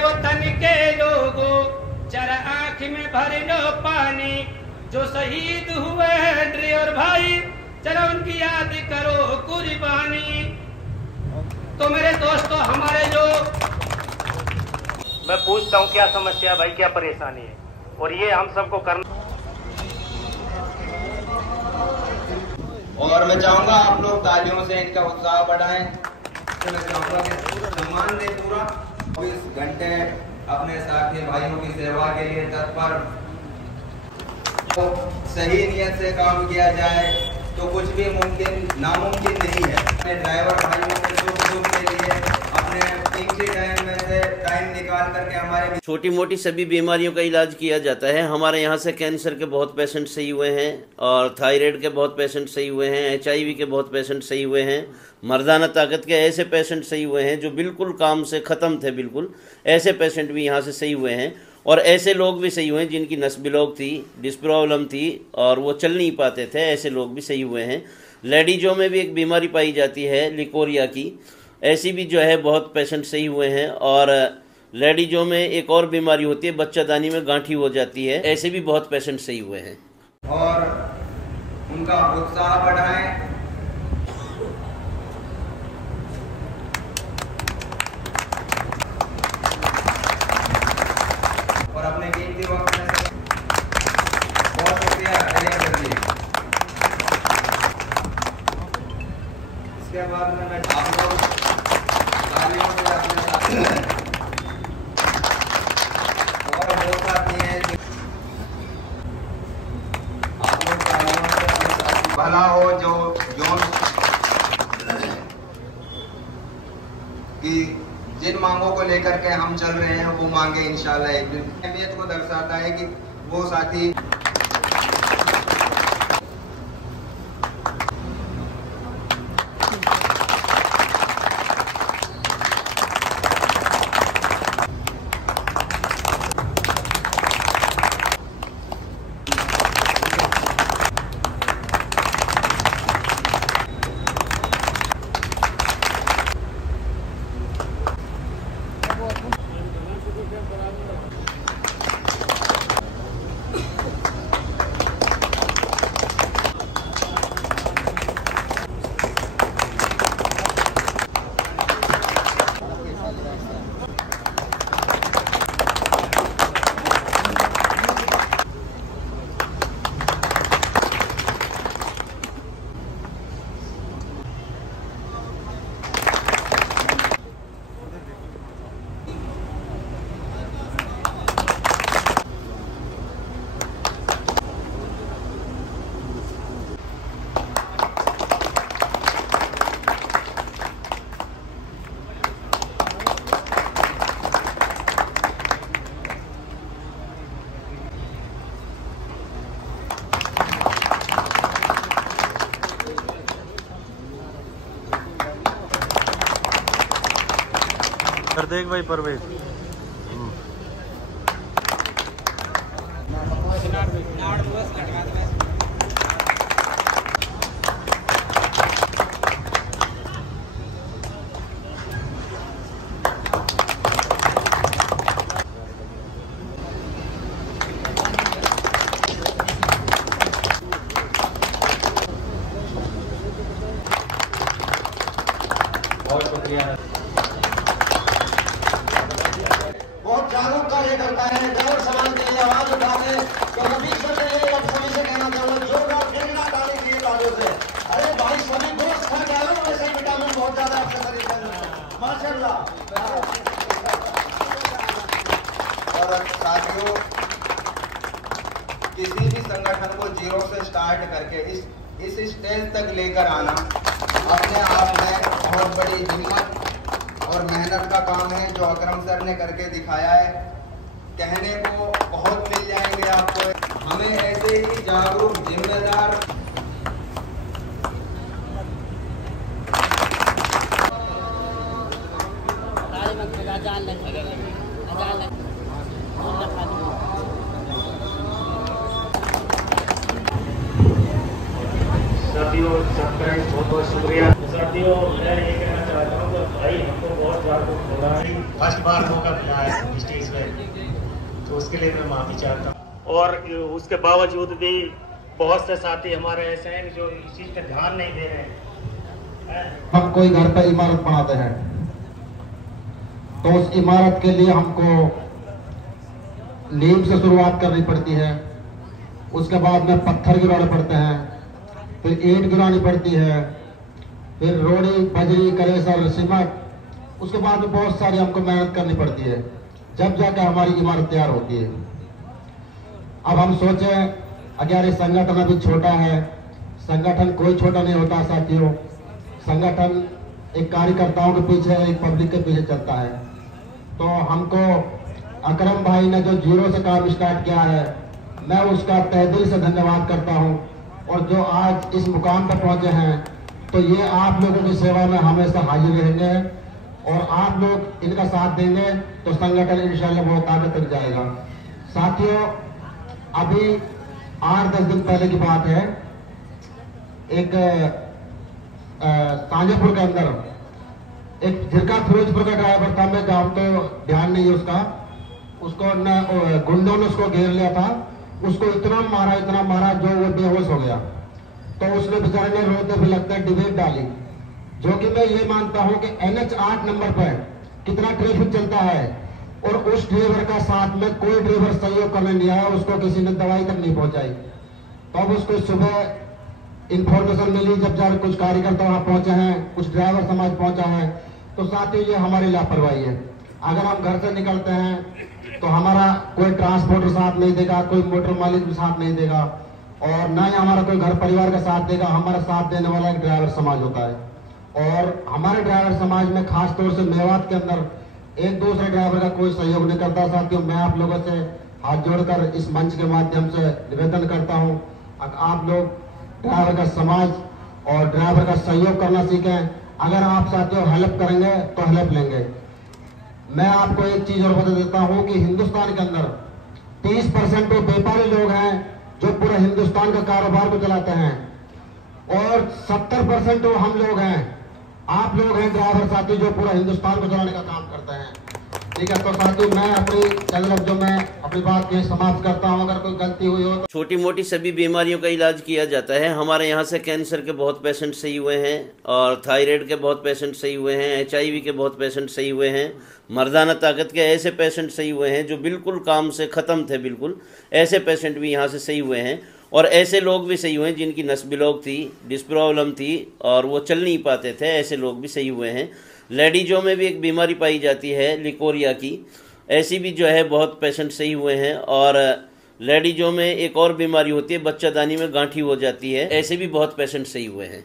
वतन के लोगों जरा आँख में भर लो पानी, जो शहीद हुए हैं ड्राइवर भाई जरा उनकी याद करो कुर्बानी। तो मेरे दोस्तों हमारे जो मैं पूछता हूँ क्या समस्या भाई, क्या परेशानी है, और ये हम सबको करना। और मैं चाहूंगा आप लोग तालियों से इनका उत्साह बढ़ाएं। तो मैं चाहूंगा कि सम्मान दें पूरा 24 घंटे अपने साथी भाइयों की सेवा के लिए तत्पर। तो सही नियत से काम किया जाए तो कुछ भी नामुमकिन नहीं है। अपने ड्राइवर भाइयों के सुख के लिए अपने कीमती टाइम में से टाइम निकाल करके हमारे छोटी मोटी सभी बीमारियों का इलाज किया जाता है। हमारे यहाँ से कैंसर के बहुत पेशेंट सही हुए हैं और थायराइड के बहुत पेशेंट सही हुए हैं, HIV के बहुत पेशेंट सही हुए हैं, मर्दाना ताकत के ऐसे पेशेंट सही हुए हैं जो बिल्कुल काम से ख़त्म थे, बिल्कुल ऐसे पेशेंट भी यहाँ से सही हुए हैं। और ऐसे लोग भी सही हुए हैं जिनकी नस ब्लॉक थी, डिस्क प्रॉब्लम थी और वो चल नहीं पाते थे, ऐसे लोग भी सही हुए हैं। लेडीजों में भी एक बीमारी पाई जाती है लिकोरिया की, ऐसी भी जो है बहुत पेशेंट सही हुए हैं। और लेडीजों में एक और बीमारी होती है बच्चादानी में गांठी हो जाती है, ऐसे भी बहुत पेशेंट सही हुए हैं। और उनका उत्साह बढ़ाएं। और अपने कीमती वक्त में बहुत शुक्रिया जी। इसके बाद में मैं आप लोग तालियों से अपने साथ और वो साथी हैं आप लोग तालियों से अपने साथ भला हो जो कि जिन मांगों को लेकर के हम चल रहे हैं वो मांगे इंशाल्लाह एक दिन अहमियत को दर्शाता है कि वो साथी कर देख भाई परवेज। बहुत शुक्रिया। बहुत जागरूक कार्य करता है, गरीब समाज के लिए आवाज उठाते। तो नबी से सभी से कहना चाहूंगा जोरदार गिरना ताली दिए तालियों से। अरे भाई सभी दोस्त खा के आए, वैसे ही विटामिन बहुत ज्यादा आपके शरीर के अंदर माशाल्लाह। और साथियों किसी भी संगठन को जीरो से स्टार्ट करके इस स्टेज तक लेकर आना अपने आप में बहुत बड़ी हिम्मत और मेहनत का काम है जो अकरम सर ने करके दिखाया है। कहने को बहुत मिल जाएंगे आपको। हमें ऐसे ही जागरूक जिम्मेदार साथियों सबका बहुत बहुत शुक्रिया। साथियों मैं ये कहना चाहता हूँ कि भाई हमको बहुत जागरूक होना है। फर्स्ट बार मौका मिला है स्टेज पे, तो उसके लिए मैं माफ़ी चाहता हूँ। और उसके बावजूद भी बहुत से साथी हमारे ऐसे हैं जो इस चीज़ पे ध्यान नहीं दे रहे हैं। हम कोई घर पर इमारत बनाते हैं तो उस इमारत के लिए हमको नींव से शुरुआत करनी पड़ती है, उसके बाद में पत्थर गिराने पड़ते हैं, फिर ईंट गिरानी पड़ती है, फिर रोड़ी, बजरी, कलेसर, सीमेंट, उसके बाद में बहुत सारी हमको मेहनत करनी पड़ती है, जब जाकर हमारी इमारत तैयार होती है। अब हम सोचें, अगर ये संगठन अभी छोटा है, संगठन कोई छोटा नहीं होता साथियों। संगठन एक कार्यकर्ताओं के पीछे, एक पब्लिक के पीछे चलता है। तो हमको अकरम भाई ने जो जीरो से काम स्टार्ट किया है, मैं उसका तहे दिल से धन्यवाद करता हूं। और जो आज इस मुकाम पर पहुंचे हैं, तो ये आप लोगों की सेवा में हमेशा हाजिर रहेंगे और आप लोग इनका साथ देंगे तो संगठन इंशाल्लाह बहुत आगे तक जाएगा। साथियों, अभी 8-10 दिन पहले की बात है, एक तांजापुर के अंदर एक झिरका फिरोजपुर का ड्राइवर था, मैं गाँव तो ध्यान नहीं है उसको न गुंडों ने उसको घेर लिया था, उसको इतना मारा जो वो बेहोश हो गया। तो उसने बेचारे ने रोते भी लगता है डिबेट डाली, जो कि मैं ये मानता हूं कि NH 8 नंबर पर कितना ट्रैफिक चलता है और उस ड्राइवर का साथ में कोई ड्राइवर सहयोग करने नहीं आया, उसको किसी ने दवाई तक नहीं पहुंचाई। तो अब उसको सुबह इंफॉर्मेशन मिली, जब जाकर कुछ कार्यकर्ता वहां पहुंचे हैं, कुछ ड्राइवर समाज पहुंचा है, तो साथियों ये हमारी लापरवाही है। अगर हम घर से निकलते हैं तो हमारा कोई ट्रांसपोर्टर साथ नहीं देगा, कोई मोटर मालिक भी साथ नहीं देगा और ना ही हमारा कोई घर परिवार का साथ देगा। हमारा साथ देने वाला एक ड्राइवर समाज होता है और हमारे ड्राइवर समाज में खास तौर से मेवात के अंदर एक दूसरे ड्राइवर का कोई सहयोग नहीं करता। साथियों, मैं आप लोगों से हाथ जोड़कर इस मंच के माध्यम से निवेदन करता हूं, आप लोग ड्राइवर का समाज और ड्राइवर का सहयोग करना सीखें। अगर आप साथियों हेल्प करेंगे तो हेल्प लेंगे। मैं आपको एक चीज और बता देता हूं कि हिंदुस्तान के अंदर 30% तो व्यापारी लोग हैं जो पूरे हिंदुस्तान का कारोबार को चलाते हैं और 70% तो हम लोग हैं, आप लोग हैं ड्राइवर साथी जो पूरा हिंदुस्तान को चलाने का काम करते हैं। ठीक है, तो साथियों मैं अपनी बात के समाप्त करता हूं। अगर कोई गलती हुई हो तो छोटी मोटी सभी बीमारियों का इलाज किया जाता है। हमारे यहाँ से कैंसर के बहुत पेशेंट सही हुए हैं और थायराइड के बहुत पेशेंट सही हुए हैं, HIV के बहुत पेशेंट सही हुए हैं, मर्दाना ताकत के ऐसे पेशेंट सही हुए हैं जो बिल्कुल काम से ख़त्म थे, बिल्कुल ऐसे पेशेंट भी यहाँ से सही हुए हैं। और ऐसे लोग भी सही हुए हैं जिनकी नस ब्लॉक थी, डिस्क प्रॉब्लम थी और वो चल नहीं पाते थे, ऐसे लोग भी सही हुए हैं। लेडीजों में भी एक बीमारी पाई जाती है लिकोरिया की, ऐसी भी जो है बहुत पेशेंट सही हुए हैं। और लेडीजों में एक और बीमारी होती है, बच्चादानी में गांठी हो जाती है, ऐसे भी बहुत पेशेंट सही हुए हैं।